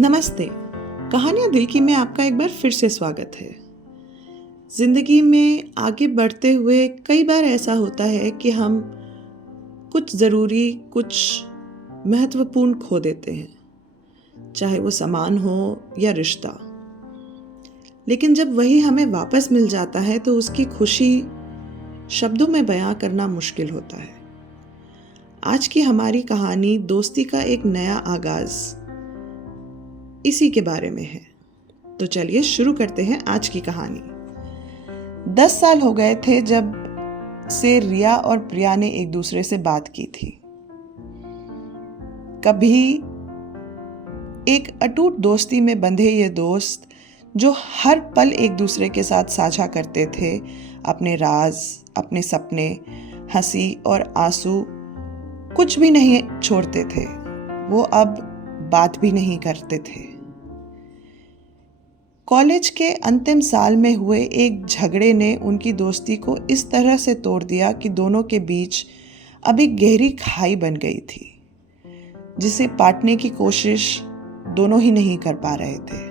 नमस्ते। कहानियाँ दिल की में आपका एक बार फिर से स्वागत है। ज़िंदगी में आगे बढ़ते हुए कई बार ऐसा होता है कि हम कुछ ज़रूरी, कुछ महत्वपूर्ण खो देते हैं, चाहे वो सामान हो या रिश्ता। लेकिन जब वही हमें वापस मिल जाता है तो उसकी खुशी शब्दों में बयां करना मुश्किल होता है। आज की हमारी कहानी दोस्ती का एक नया आगाज़ इसी के बारे में है। तो चलिए शुरू करते हैं आज की कहानी। 10 साल हो गए थे जब से रिया और प्रिया ने एक दूसरे से बात की थी। कभी एक अटूट दोस्ती में बंधे ये दोस्त जो हर पल एक दूसरे के साथ साझा करते थे, अपने राज, अपने सपने, हंसी और आंसू कुछ भी नहीं छोड़ते थे। वो अब बात भी नहीं करते थे। कॉलेज के अंतिम साल में हुए एक झगड़े ने उनकी दोस्ती को इस तरह से तोड़ दिया कि दोनों के बीच अब एक गहरी खाई बन गई थी, जिसे पाटने की कोशिश दोनों ही नहीं कर पा रहे थे।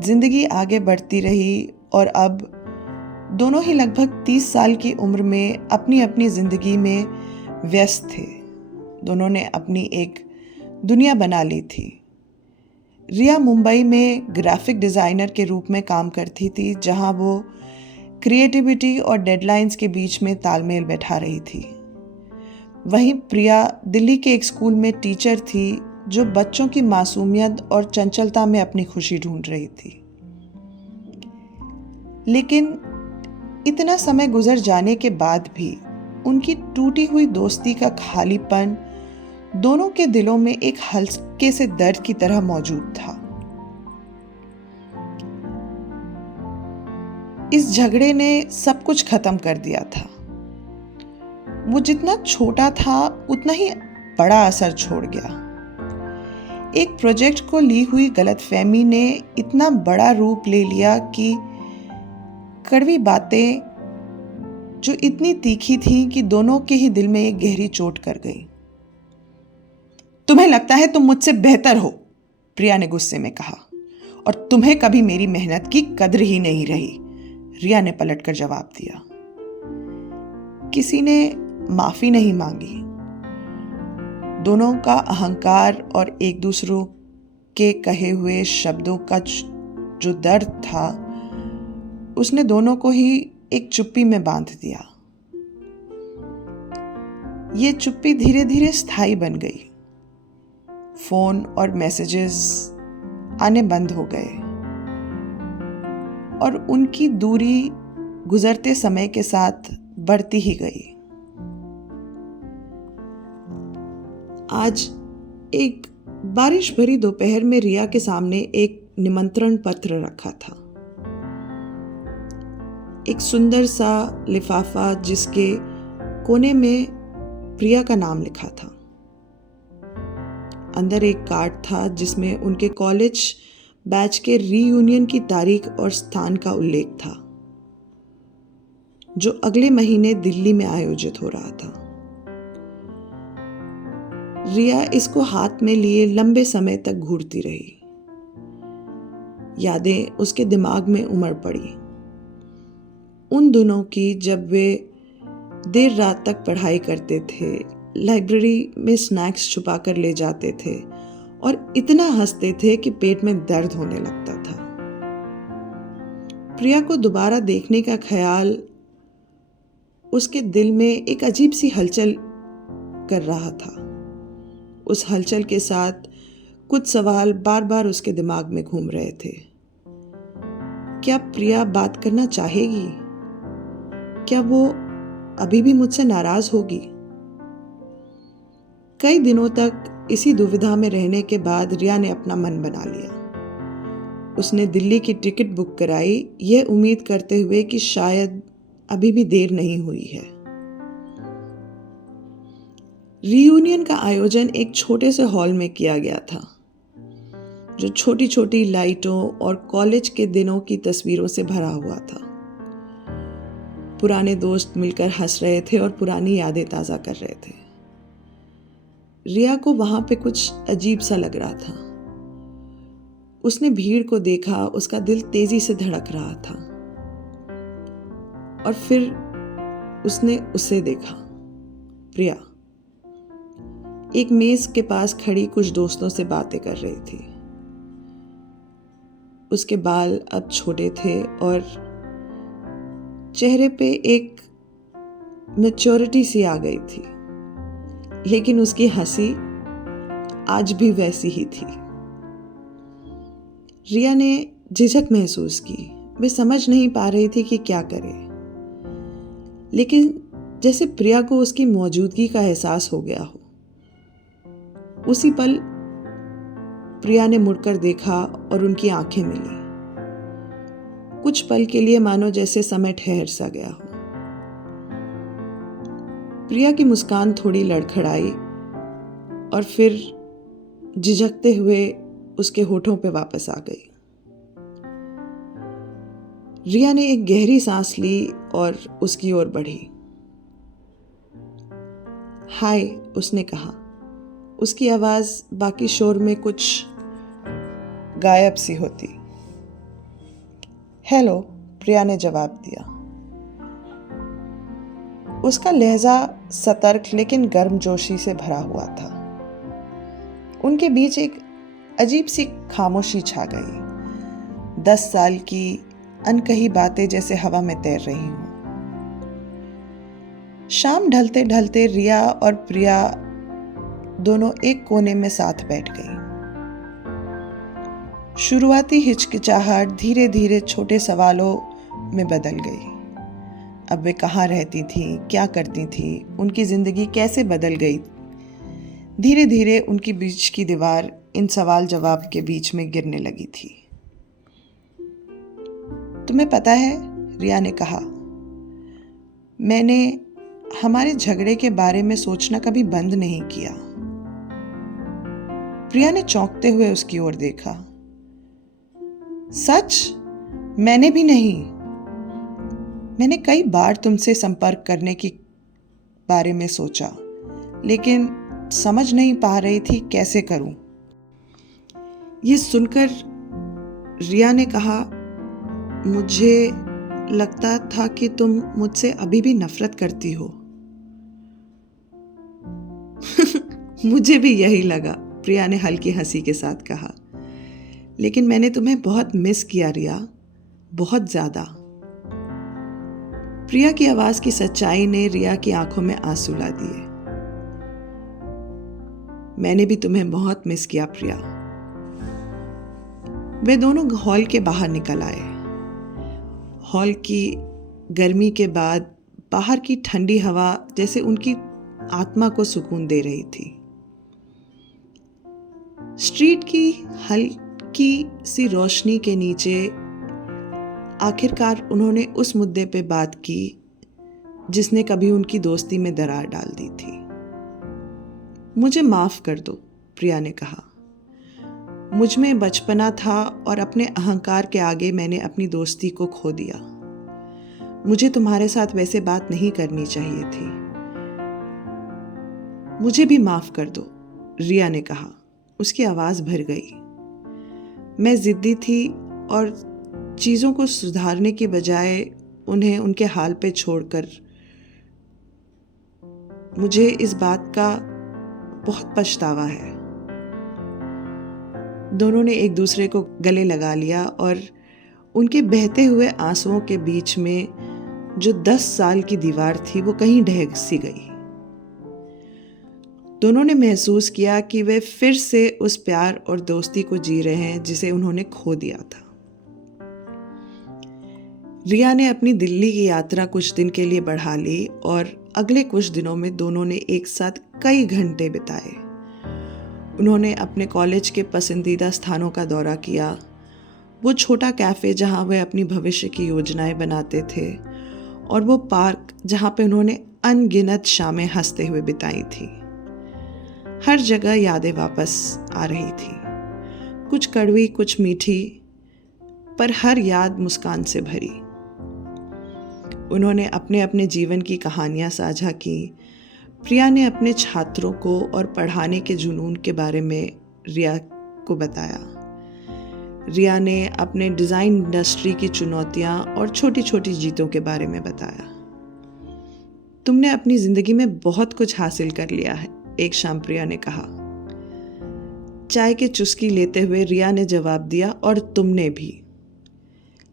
जिंदगी आगे बढ़ती रही और अब दोनों ही लगभग 30 साल की उम्र में अपनी अपनी जिंदगी में व्यस्त थे। दोनों ने अपनी एक दुनिया बना ली थी। रिया मुंबई में ग्राफिक डिज़ाइनर के रूप में काम करती थी, जहां वो क्रिएटिविटी और डेडलाइंस के बीच में तालमेल बैठा रही थी। वहीं प्रिया दिल्ली के एक स्कूल में टीचर थी, जो बच्चों की मासूमियत और चंचलता में अपनी खुशी ढूंढ रही थी। लेकिन इतना समय गुजर जाने के बाद भी उनकी टूटी हुई दोस्ती का खालीपन दोनों के दिलों में एक हल्के से दर्द की तरह मौजूद था। इस झगड़े ने सब कुछ खत्म कर दिया था। वो जितना छोटा था उतना ही बड़ा असर छोड़ गया। एक प्रोजेक्ट को ली हुई गलतफहमी ने इतना बड़ा रूप ले लिया कि कड़वी बातें जो इतनी तीखी थी कि दोनों के ही दिल में एक गहरी चोट कर गई। तुम्हें लगता है तुम मुझसे बेहतर हो, प्रिया ने गुस्से में कहा, और तुम्हें कभी मेरी मेहनत की कद्र ही नहीं रही, रिया ने पलटकर जवाब दिया। किसी ने माफी नहीं मांगी। दोनों का अहंकार और एक दूसरे के कहे हुए शब्दों का जो दर्द था, उसने दोनों को ही एक चुप्पी में बांध दिया। ये चुप्पी धीरे धीरे स्थायी बन गई। फोन और मैसेजेस आने बंद हो गए और उनकी दूरी गुजरते समय के साथ बढ़ती ही गई। आज एक बारिश भरी दोपहर में रिया के सामने एक निमंत्रण पत्र रखा था। एक सुंदर सा लिफाफा जिसके कोने में प्रिया का नाम लिखा था। अंदर एक कार्ड था जिसमें उनके कॉलेज बैच के रीयूनियन की तारीख और स्थान का उल्लेख था, जो अगले महीने दिल्ली में आयोजित हो रहा था। रिया इसको हाथ में लिए लंबे समय तक घूरती रही। यादें उसके दिमाग में उमड़ पड़ी, उन दिनों की जब वे देर रात तक पढ़ाई करते थे, लाइब्रेरी में स्नैक्स छुपा कर ले जाते थे और इतना हंसते थे कि पेट में दर्द होने लगता था। प्रिया को दोबारा देखने का ख्याल उसके दिल में एक अजीब सी हलचल कर रहा था। उस हलचल के साथ कुछ सवाल बार बार उसके दिमाग में घूम रहे थे। क्या प्रिया बात करना चाहेगी? क्या वो अभी भी मुझसे नाराज होगी? कई दिनों तक इसी दुविधा में रहने के बाद रिया ने अपना मन बना लिया। उसने दिल्ली की टिकट बुक कराई, यह उम्मीद करते हुए कि शायद अभी भी देर नहीं हुई है। रीयूनियन का आयोजन एक छोटे से हॉल में किया गया था, जो छोटी छोटी लाइटों और कॉलेज के दिनों की तस्वीरों से भरा हुआ था। पुराने दोस्त मिलकर हंस रहे थे और पुरानी यादें ताज़ा कर रहे थे। रिया को वहां पे कुछ अजीब सा लग रहा था। उसने भीड़ को देखा, उसका दिल तेजी से धड़क रहा था। और फिर उसने उसे देखा, प्रिया एक मेज के पास खड़ी कुछ दोस्तों से बातें कर रही थी। उसके बाल अब छोटे थे और चेहरे पे एक मैच्योरिटी सी आ गई थी, लेकिन उसकी हंसी आज भी वैसी ही थी। रिया ने झिझक महसूस की। वे समझ नहीं पा रही थी कि क्या करे, लेकिन जैसे प्रिया को उसकी मौजूदगी का एहसास हो गया हो। उसी पल प्रिया ने मुड़कर देखा और उनकी आंखें मिली। कुछ पल के लिए मानो जैसे समय ठहर सा गया हो। प्रिया की मुस्कान थोड़ी लड़खड़ाई और फिर झिझकते हुए उसके होठों पे वापस आ गई। रिया ने एक गहरी सांस ली और उसकी ओर बढ़ी। हाय, उसने कहा। उसकी आवाज बाकी शोर में कुछ गायब सी होती। हेलो, प्रिया ने जवाब दिया। उसका लहजा सतर्क लेकिन गर्मजोशी से भरा हुआ था। उनके बीच एक अजीब सी खामोशी छा गई। 10 साल की अनकही बातें जैसे हवा में तैर रही हों। शाम ढलते ढलते रिया और प्रिया दोनों एक कोने में साथ बैठ गई। शुरुआती हिचकिचाहट धीरे धीरे छोटे सवालों में बदल गई। अब वे कहाँ रहती थीं, क्या करती थीं, उनकी जिंदगी कैसे बदल गई। धीरे धीरे उनकी बीच की दीवार इन सवाल जवाब के बीच में गिरने लगी थी। तुम्हें पता है, रिया ने कहा, मैंने हमारे झगड़े के बारे में सोचना कभी बंद नहीं किया। प्रिया ने चौंकते हुए उसकी ओर देखा। सच? मैंने भी नहीं। मैंने कई बार तुमसे संपर्क करने के बारे में सोचा, लेकिन समझ नहीं पा रही थी कैसे करूं। ये सुनकर रिया ने कहा, मुझे लगता था कि तुम मुझसे अभी भी नफरत करती हो। मुझे भी यही लगा, प्रिया ने हल्की हंसी के साथ कहा। लेकिन मैंने तुम्हें बहुत मिस किया रिया, बहुत ज्यादा। प्रिया की आवाज की सच्चाई ने रिया की आंखों में आंसू ला दिए। मैंने भी तुम्हें बहुत मिस किया प्रिया। वे दोनों हॉल के बाहर निकल आए। हॉल की गर्मी के बाद बाहर की ठंडी हवा जैसे उनकी आत्मा को सुकून दे रही थी। स्ट्रीट की हल्की सी रोशनी के नीचे आखिरकार उन्होंने उस मुद्दे पे बात की जिसने कभी उनकी दोस्ती में दरार डाल दी थी। मुझे माफ कर दो, प्रिया ने कहा। मुझ में बचपना था और अपने अहंकार के आगे मैंने अपनी दोस्ती को खो दिया। मुझे तुम्हारे साथ वैसे बात नहीं करनी चाहिए थी। मुझे भी माफ कर दो, रिया ने कहा। उसकी आवाज भर गई। मैं जिद्दी थी और चीजों को सुधारने की बजाय उन्हें उनके हाल पे छोड़कर मुझे इस बात का बहुत पछतावा है। दोनों ने एक दूसरे को गले लगा लिया और उनके बहते हुए आंसुओं के बीच में जो 10 साल की दीवार थी वो कहीं ढह सी गई। दोनों ने महसूस किया कि वे फिर से उस प्यार और दोस्ती को जी रहे हैं जिसे उन्होंने खो दिया था। रिया ने अपनी दिल्ली की यात्रा कुछ दिन के लिए बढ़ा ली और अगले कुछ दिनों में दोनों ने एक साथ कई घंटे बिताए। उन्होंने अपने कॉलेज के पसंदीदा स्थानों का दौरा किया। वो छोटा कैफ़े जहाँ वे अपनी भविष्य की योजनाएं बनाते थे और वो पार्क जहाँ पे उन्होंने अनगिनत शामें हंसते हुए बिताई थी। हर जगह यादें वापस आ रही थी, कुछ कड़वी कुछ मीठी, पर हर याद मुस्कान से भरी। उन्होंने अपने अपने जीवन की कहानियां साझा की, प्रिया ने अपने छात्रों को और पढ़ाने के जुनून के बारे में रिया को बताया। रिया ने अपने डिज़ाइन इंडस्ट्री की चुनौतियां और छोटी छोटी जीतों के बारे में बताया। तुमने अपनी ज़िंदगी में बहुत कुछ हासिल कर लिया है, एक शाम प्रिया ने कहा। चाय की चुस्की लेते हुए रिया ने जवाब दिया, और तुमने भी।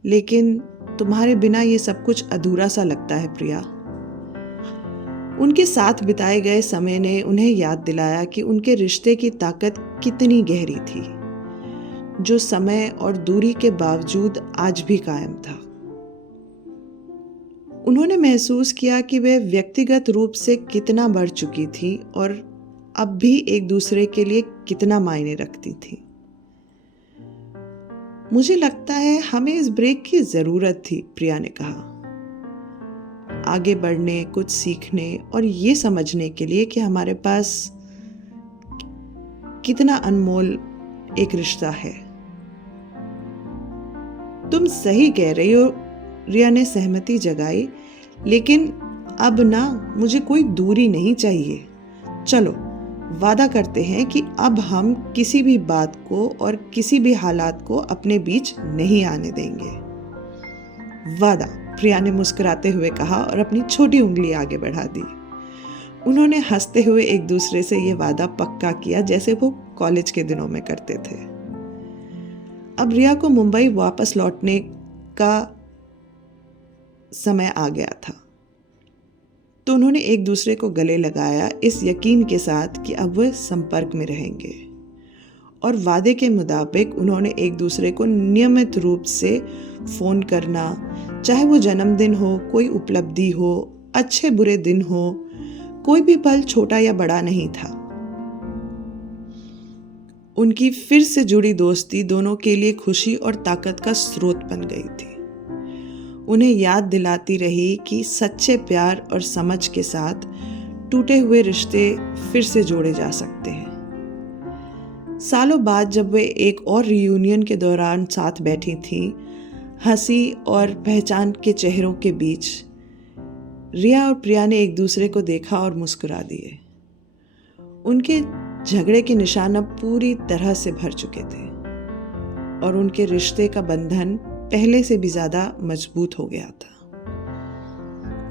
लेकिन तुम्हारे बिना ये सब कुछ अधूरा सा लगता है प्रिया। उनके साथ बिताए गए समय ने उन्हें याद दिलाया कि उनके रिश्ते की ताकत कितनी गहरी थी, जो समय और दूरी के बावजूद आज भी कायम था। उन्होंने महसूस किया कि वे व्यक्तिगत रूप से कितना बढ़ चुकी थी और अब भी एक दूसरे के लिए कितना मायने रखती थी। मुझे लगता है हमें इस ब्रेक की जरूरत थी, प्रिया ने कहा। आगे बढ़ने, कुछ सीखने और ये समझने के लिए कि हमारे पास कितना अनमोल एक रिश्ता है। तुम सही कह रही हो, रिया ने सहमति जगाई, लेकिन अब ना मुझे कोई दूरी नहीं चाहिए। चलो वादा करते हैं कि अब हम किसी भी बात को और किसी भी हालात को अपने बीच नहीं आने देंगे। वादा, प्रिया ने मुस्कुराते हुए कहा और अपनी छोटी उंगली आगे बढ़ा दी। उन्होंने हंसते हुए एक दूसरे से ये वादा पक्का किया जैसे वो कॉलेज के दिनों में करते थे। अब रिया को मुंबई वापस लौटने का समय आ गया था, तो उन्होंने एक दूसरे को गले लगाया, इस यकीन के साथ कि अब वे संपर्क में रहेंगे। और वादे के मुताबिक उन्होंने एक दूसरे को नियमित रूप से फ़ोन करना, चाहे वो जन्मदिन हो, कोई उपलब्धि हो, अच्छे बुरे दिन हो, कोई भी पल छोटा या बड़ा नहीं था। उनकी फिर से जुड़ी दोस्ती दोनों के लिए खुशी और ताकत का स्रोत बन गई थी। उन्हें याद दिलाती रही कि सच्चे प्यार और समझ के साथ टूटे हुए रिश्ते फिर से जोड़े जा सकते हैं। सालों बाद जब वे एक और रियूनियन के दौरान साथ बैठी थीं, हंसी और पहचान के चेहरों के बीच, रिया और प्रिया ने एक दूसरे को देखा और मुस्कुरा दिए। उनके झगड़े के निशान अब पूरी तरह से भर चुके थे और उनके रिश्ते का बंधन पहले से भी ज्यादा मजबूत हो गया था।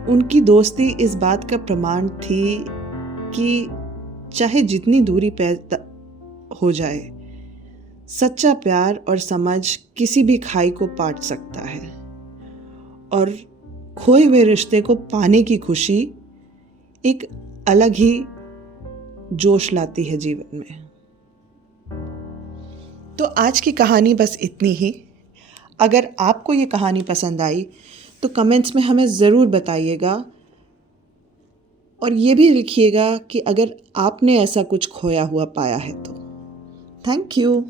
उनकी दोस्ती इस बात का प्रमाण थी कि चाहे जितनी दूरी पैदा हो जाए, सच्चा प्यार और समझ किसी भी खाई को पाट सकता है और खोए हुए रिश्ते को पाने की खुशी एक अलग ही जोश लाती है जीवन में। तो आज की कहानी बस इतनी ही। अगर आपको ये कहानी पसंद आई तो कमेंट्स में हमें ज़रूर बताइएगा और ये भी लिखिएगा कि अगर आपने ऐसा कुछ खोया हुआ पाया है तो। Thank you.